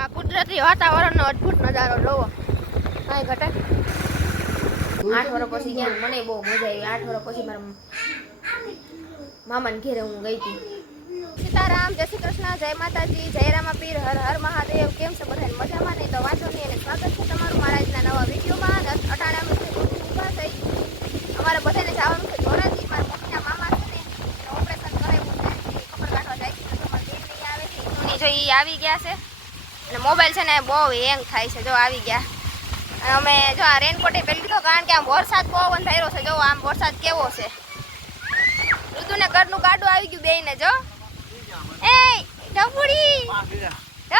આ કુદરતી વાતાવરણનો અદ્ભુત નજારો, જોવો. કાંઈ ઘટે આઠ વર્ષ પછી ગયા મને બહુ મજા આવી. આઠ વર્ષ પછી મારા મામાને ઘેરે હું ગઈ હતી. સીતારામ, જય શ્રી કૃષ્ણ, જય માતાજી, જય રામાપીર, હર હર મહાદેવ. કેમ છે બધાને? મજામાં નહીં તો વાંચો નહીં અને સ્વાગત છે તમારું મારા આજના નવા વિડીયોમાં. અટાણે અમે થઈ. અમારે બધાને જવાનું છે ધોરાજી. મારા મમ્મીના મામા છે ઓપરેશન છે. ખબર કાઢવા જાય છે. આવે. છે જો એ આવી ગયા છે. મોબાઈલ છે ને બહુ હેંગ થાય છે, જો આવી ગયા. અમે જો આ રેનકોટે પહેરી લીધો, કારણ કે આમ વરસાદ બહુ બંધાયેલો છે, જો આમ વરસાદ કેવો છે. ઋતુને ઘરનું ગાડું આવી ગયું બેને જો. એ ડફુડી એ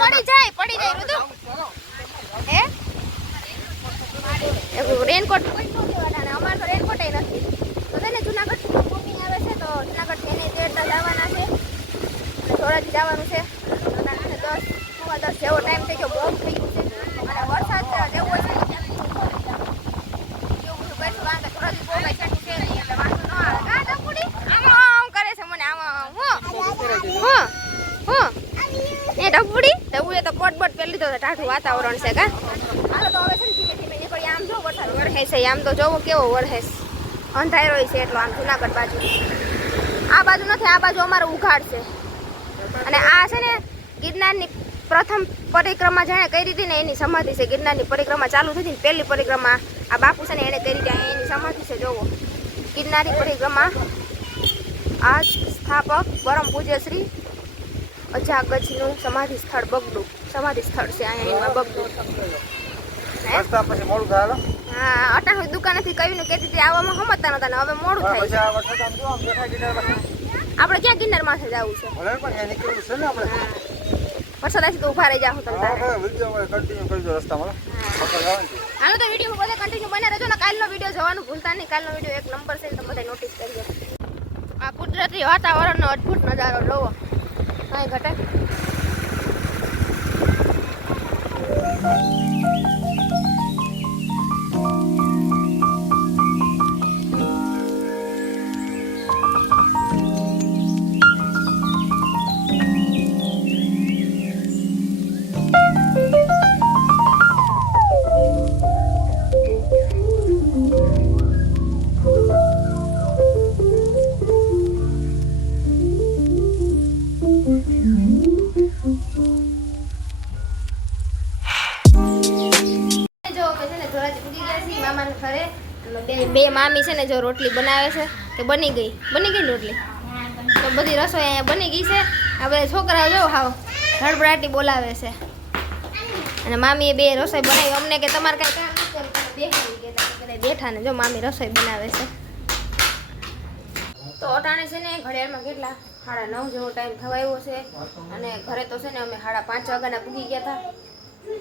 પડી જાય પડી જાય, ઋતુ હે એવું રેનકોટ કોઈ ન લેવાના અને અમારે તો રેનકોટ નથી તો છે ને જુનાગઢ મમ્મી આવે છે તો જુનાગઢ એને તેરતા જવાના છે અને ધોરાજી જવાનું છે અત્યારે છે દસ સવા દસ જેવો ટાઈમ થઈ ગયો બહુ થઈ ગયું છે અને વરસાદ જેવો છે ને ત્યારે એવું બધું કરીશું કારણ કે ધોરાજી બહુ કઈ છેટું છે નહીં એટલે વાંધો ન આવે કા ડફુડી આમાં આમ કરે છે મને આમાં હું હું હું એ ડબુડી ડબુડીએ તો કોટ બોટ પહેરી લીધો છે ટાઢું વાતાવરણ છે કા? કેવો વરહે છે. અંધારો છે એટલો આમ જુનાગઢ બાજુ. આ બાજુ નથી, આ બાજુ અમારે ઉઘાડ છે. અને આ છે ને ગિરનારની પ્રથમ પરિક્રમા જેણે કરી હતી ને એની સમાધિ છે. ગિરનારની પરિક્રમા ચાલુ થઈ હતી પહેલી પરિક્રમા આ બાપુ છે ને એણે કરી હતી. એની સમાધિ છે, જોવો. ગિરનારી પરિક્રમા આ સ્થાપક પરમ પૂજ્ય શ્રી અજાગજનું સમાધિ સ્થળ બગડું. સમાધિ સ્થળ છે અહીંયા એમાં બગડું. પછી મોડું થાય હા અટાણું દુકાનેથી કહ્યું ને કહેતી હતી આવવામાં હમતા નતા ને હવે મોડું થાય આપણે ક્યાં ગિરનાર માથે જવું છે? ભલે પણ અહીંયા નીકળવું છે ને આપણે. વરસાદ આવશે તો ઊભા રહી જાવ તમે હાલો. તો. વીડિયો બધા કન્ટિન્યુ બને રહેજો ને કાલનો વીડિયો જોવાનું ભૂલતા નહીં. કાલનો વીડિયો એક નંબર છે તમે બધા નોટિસ કરજો. આ કુદરતી વાતાવરણનો અદ્ભુત નજારો જોવો. કાંઈ બે મામી છે ને જો રોટલી બનાવે છે કે બની ગઈ. બની ગઈ રોટલી? તો બધી રસોઈ અહીંયા બની ગઈ છે. આ બધા છોકરાઓ જો હાવ ધડબડાટી બોલાવે છે. અને મામીએ બે રસોઈ બનાવી. અમને કે તમારે કાંઈ કામ નથી કરતા બેઠા ને જો મામી રસોઈ બનાવે છે. તો અટાણે છે ને ઘડિયાળમાં કેટલા? સાડા નવ જેવો ટાઈમ થવાયો છે. અને ઘરે તો છે ને અમે સાડા પાંચ વાગ્યાના પૂગી ગયા હતા.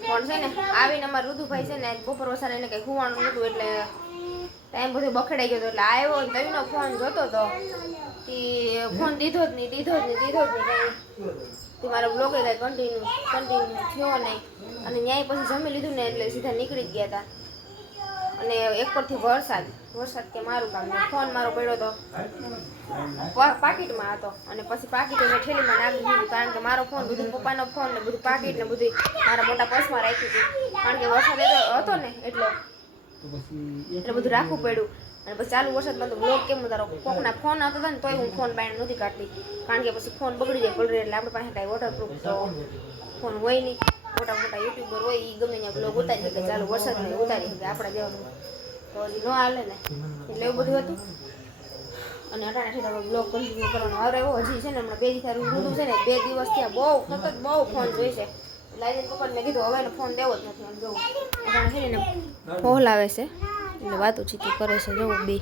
પણ છે ને આવીને અમારા ઋતુભાઈ છે ને બપોર વસારે એને કંઈ ખુવાનું નહોતું એટલે ટાઈમ બધો બખડાઈ ગયો એટલે આવ્યો ને તવીનો ફોન જોતો તો કે ફોન દીધો જ નહીં, દીધો જ નહીં, દીધો જ નહીં. તે મારો બ્લોગે કંઈ કન્ટિન્યુ કન્ટિન્યુ થયો નહીં. અને ન્યાય પછી જમી લીધું ને એટલે સીધા નીકળી જ ગયા હતા અને એક પરથી વરસાદ વરસાદ કે મારું કામ ફોન મારો પડ્યો હતો પાકીટમાં હતો. અને પછી પાકીટ મેં ઠેલીમાં નાખી દીધું કારણ કે મારો ફોન બધું પપ્પાનો ફોન ને બધું પાકીટ ને બધું મારા મોટા પર્સમાં રાખ્યું હતું. કારણ કે વરસાદ હતો ને, એટલો એટલે બધું રાખવું પડ્યું. અને પછી ચાલુ વરસાદમાં તો બ્લોક કેમ તારો કોકના ફોન આવતો હતો ને તોય હું ફોન બાયણે નહોતી કાઢતી. કારણ કે પછી ફોન બગડી જાય પલરે એટલે આપણે પાસે કાંઈ વોટરપ્રૂફ તો ફોન હોય નહીં. મોટા મોટા યુટ્યુબર હોય એ ગમે ત્યાં બ્લોગ ઉતારી શકે. ચાલુ વરસાદમાં ઉતારી શકે આપણા જેવાનું તો. હજી ન હાલે ને. એટલે એવું બધું હતું. અને અટાણે તમે બ્લોગ કન્ટિન્યુ કરવાનો આવ્યો. હજી છે ને હમણાં બે દિવસ ઋતુ છે ને. બે દિવસ આ બહુ સતત બહુ ફોન જોઈ છે. લાઈને પપ્પાને કીધું હવે એને ફોન દેવો જ નથી. આમ જોવું પણ છે ને ફોલ આવે છે. એટલે વાતો ચીતી કરે છે જોવું બે.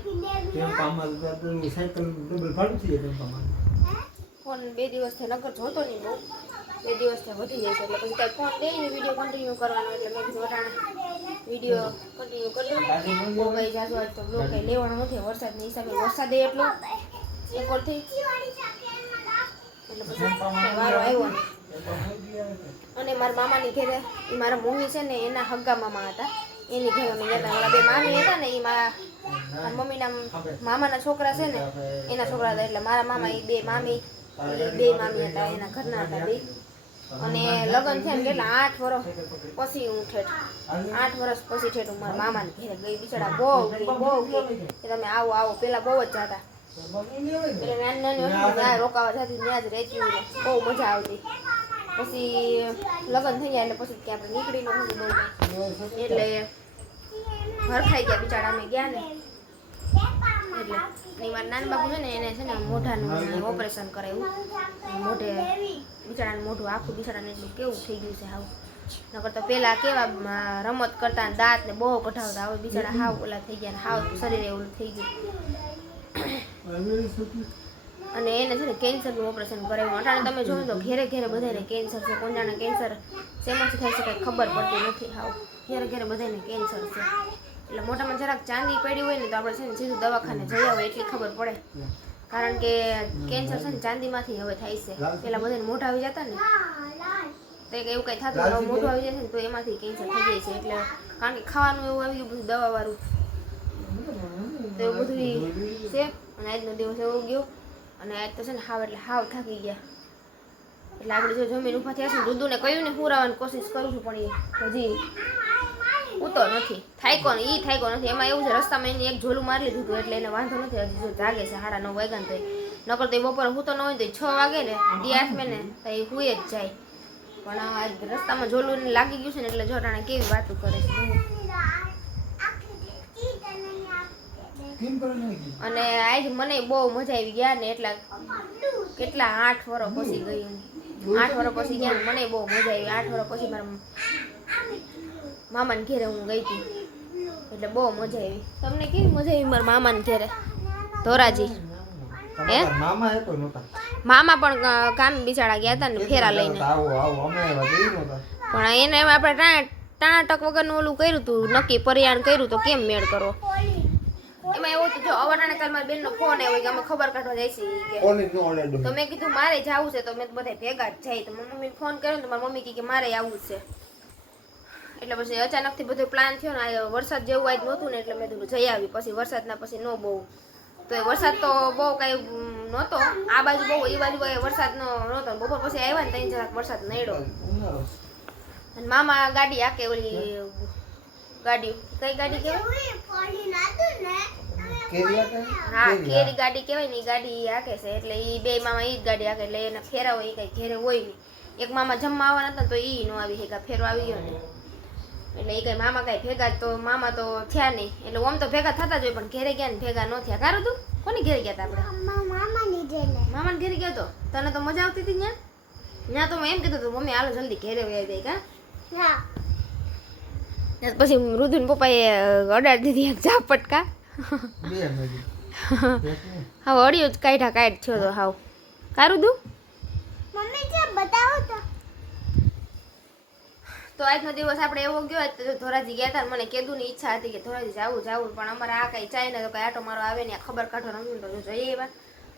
ફોન બે દિવસથી નગર જોતો નહીં બહુ. બે દિવસથી વધી જાય છે એટલે પછી કાંઈ ફોન દઈ ને વીડિયો કન્ટિન્યુ કરવાનો એટલે મેં કીધું અટાણે વીડિયો કન્ટિન્યુ કરી દઉં. બહુ કંઈ જાજુ આજ તો બ્લોક કંઈ લેવાનો નથી વરસાદની હિસાબે વરસાદ એટલો. એકરથી. એટલે પછી વારો આવ્યો. અને મારા મામાની ઘેરે મારા મમ્મી છે ને, એના હગ્ગા મામા હતા. એની ઘરે અમે ગયા હતા બે મામી હતા ને એ મારા મારા મમ્મીના મામાના છોકરા છે ને, એના છોકરા હતા. એટલે મારા મામા એ બે મામી બે મામી હતા, એના ઘરના હતા બે અને લગ્ન થયા ને કેટલા આઠ વર્ષ પછી હું ઠેઠ, આઠ વર્ષ પછી ઠેઠ હું મારા મામાની ઘેરે ગઈ. બિચારા બહુ ગઈ બહુ કે તમે આવો આવો. પેલા બહુ જ જતા. નાની નાની રોકાવા જતી ત્યાં જ રહેતી બહુ મજા આવતી. પછી લગ્ન થઈ ગયા એટલે પછી ક્યાં આપણે નીકળી ન હતું. એટલે હરખાઈ ગયા બિચારા અમે ગયા ને. એટલે અને મારા નાના બાપુ છે ને એને છે ને મોઢાનું ઓપરેશન કરાવ્યું. મોઢે બિચારાનું મોઢું આખું બિચારાને એટલું કેવું થઈ ગયું છે હાવ. નકર તો પેલા કેવા રમત કરતા દાંત ને બહુ કઢાવતા હવે બિચારા હાવ ઓલા થઈ ગયા હાવ શરીરે એવું થઈ ગયું. અને એને છે ને કેન્સરનું ઓપરેશન કરાવ્યું. અટાણે તમે જોયું તો ઘેરે ઘેરે બધાને કેન્સર છે જાણે કેન્સર શેમાંથી થાય છે કંઈ ખબર પડતી નથી. હાવ, ઘેરે ઘેરે બધાને કેન્સર છે. એટલે મોટામાં જરાક ચાંદી પડી હોય ને તો આપણે છે ને સીધું દવાખાને જઈ આવે એટલી ખબર પડે. કારણ કે કેન્સર છે ને ચાંદીમાંથી હવે થાય છે. પેલા બધાને મોઢા આવી જતા ને, તો એક એવું કંઈ થતું હવે મોઢું આવી જાય છે ને તો એમાંથી કેન્સર થઈ જાય છે. એટલે કારણ કે ખાવાનું એવું આવી ગયું, બધું દવાવાળું. તો એવું બધું છે. અને આજનો દિવસ એવો ગયો. અને આજ તો છે ને હાવ એટલે હાવ થાકી ગયા. એટલે આપણે જો જમીન ઊભા થયા છે દૂધુને કહ્યું ને પૂરાવાની કોશિશ કરું છું, પણ એ હજી ઉતો નથી. થાયકો ને, ઈ થાયકો નથી. એમાં એવું છે, રસ્તામાં એની એક ઝોલું મારી લીધું હતું, એટલે એને વાંધો નથી. હજી જો જાગે છે, સાડા નવ વાગ્યા તો નકર તો એ બપોરે હું ન હોય તો છ વાગે ને, દી આઠમે ને, તો એ હુએ જ જાય. પણ રસ્તામાં ઝોલું લાગી ગયું છે ને, એટલે જો ટાણે કેવી વાતો કરે છે. અને આજ મને બહુ મજા આવી ગયા ને એટલા કેટલા આઠ વર્ષ પછી ગઈ હું. આઠ વર્ષ પછી ગયા મને બહુ મજા આવી. આઠ વર્ષ પછી મારા મામાને ઘેરે હું ગઈ હતી. એટલે બહુ મજા આવી. તમને કેવી મજા આવી મારા મામાને ઘેરે? ધોરાજી. હે? મામા પણ કામ બિચારા ગયા હતા ને ફેરા લઈને. આવો આવો અમે એવા જોઈ પણ એને આપણે ટાણા ટક વગરનું ઓલું કર્યું હતું નક્કી પરિયાણ કર્યું તો કેમ મેળ કરો? એમાં એવું હતું જો અવાટાણે કાલ મારી બેનનો ફોન આવ્યો કે અમે ખબર કાઢવા જઈશી કે. તો મેં કીધું મારે જવું છે. તો મેં બધા ભેગા જ જાય. તો મારી મમ્મીને ફોન કર્યો તો મારી મમ્મી કે મારે આવવું છે. એટલે પછી અચાનકથી બધો પ્લાન થયો ને આ વરસાદ જેવું આજ નહોતું ને એટલે મેં કીધું જઈ આવી. પછી વરસાદના પછી નો બહુ. તો એ વરસાદ તો બહુ કાંઈ નહોતો. આ બાજુ બહુ એ બાજુ કાંઈ વરસાદ નો નહોતો. બપોર પછી આવ્યા ને ત્યાં જરાક વરસાદ નડ્યો. અને મામા ગાડી આકે ઓલી ગાડી. કઈ ગાડી કહેવાય? હા કેરી ગાડી કહેવાય ને એ ગાડી હાકે છે. એટલે ઈ બે મામા ઈ જ ગાડી હાકે. એટલે એને ફેરાવો એ કઈ ઘેરે હોય નહીં. એક મામા જમવા આવવાના હતા ને તો ઈ નો આવી શક્યા ફેરો આવી ગયો ને. એટલે એ કઈ મામા કઈ ભેગા તો મામા તો થયા નહીં. એટલે આમ તો ભેગા થતા જ હોય પણ ઘેરે ગયા ને ભેગા ન થયા. કારું તું? કોની ઘેરે ગયા હતા આપણે? મામાને ઘેરે ગયો તો? તને તો મજા આવતી હતી ત્યાં ત્યાં તો મેં એમ કીધું હતું મમ્મી હાલો જલ્દી ઘેરે વહી જાય કા. પછી મૃદુન પપ્પાએ અડાડ દીધી એક ઝાપટકા બે અડ્યો જ કાઢા કાઢ થયો તો હાવ. કારું દઉં તો. આજનો દિવસ આપણે એવો ગયો તો ધોરાજી ગયા હતા મને કેદુ ની ઈચ્છા હતી કે ધોરાજી જાવું જાવું પણ અમારે આ કઈ ચાય ને તો કઈ આટો મારો આવે ને ખબર કાઢો રમવું તો જો એવા.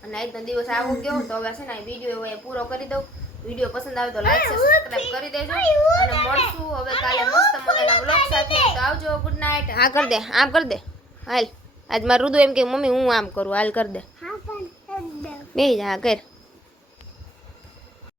અને આજનો દિવસ આવો ગયો તો હવે છે ને વીડિયો એવો પૂરો કરી દઉં. વીડિયો પસંદ આવે તો લાઈક સબસ્ક્રાઇબ કરી દેજો. અને મળશું હવે કાલે મસ્ત મજાના બ્લોગ સાથે. તો આવજો ગુડ નાઇટ હા કર દે આમ કર દે. હાલ. આજ મારું રુદુ એમ કે મમ્મી હું આમ કરું હાલ કર દે. બે હા કર.